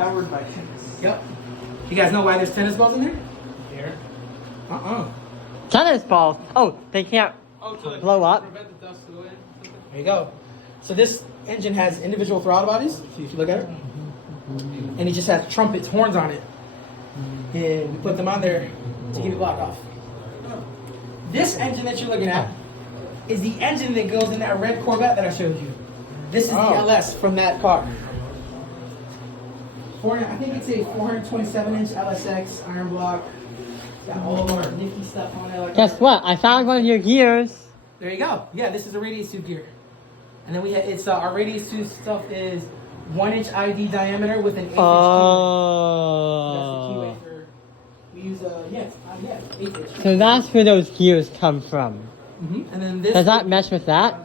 powered by tennis. Yep. You guys know why there's tennis balls in there? Here. Tennis balls. Oh, they can't blow up. Prevent the dust to go in. There you go. So this engine has individual throttle bodies. If you look at it, and it just has trumpets, horns on it, and we put them on there to keep it blocked off. This engine that you're looking at is the engine that goes in that red Corvette that I showed you. This is the LS from that car. I think it's a 427-inch LSX iron block. It's got all of our nifty stuff on it. Like Guess what? I found one of your gears. There you go. Yeah, this is a radius tube gear. And then we have, it's our radius tube stuff is 1-inch ID diameter with an 8-inch keyway. That's the keyway for, we use yes, 8-inch. So that's where those gears come from. And then this. Does that mesh with that?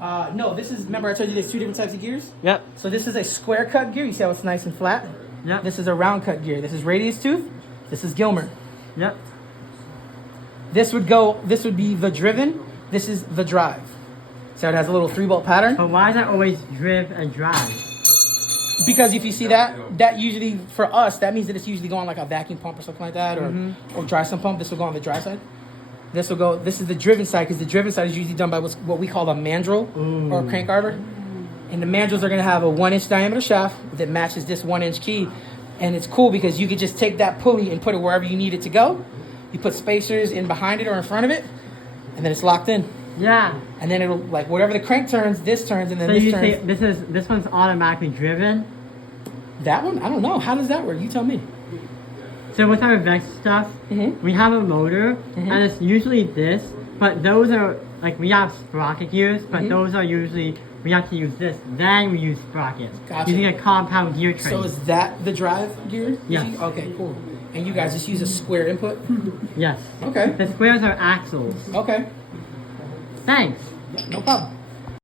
No, this is, remember I told you there's two different types of gears? Yep. So this is a square cut gear. You see how it's nice and flat? Yep. This is a round cut gear. This is radius tooth. This is Gilmer. Yep. This would be the driven. This is the drive. So it has a little 3-bolt pattern. But why is that always driv and drive? Because if you see that usually, for us, that means that it's usually going like a vacuum pump or something like that, or dry sump pump. This will go on the dry side. This is the driven side, because the driven side is usually done by what we call a mandrel or a crank arbor. And the mandrels are going to have a 1-inch diameter shaft that matches this 1-inch key. And it's cool because you could just take that pulley and put it wherever you need it to go. You put spacers in behind it or in front of it, and then it's locked in. Yeah. And then it'll, like, whatever the crank turns, this turns, and then So this you turns. say this one's automatically driven? That one? I don't know. How does that work? You tell me. So with our Vex stuff, we have a motor, and it's usually this, but those are, like, we have sprocket gears, but those are usually, we have to use this, then we use sprockets. Gotcha. Using a compound gear train. So is that the drive gear? Yes. Okay, cool. And you guys just use a square input? Yes. Okay. The squares are axles. Okay. Thanks. Yeah, no problem.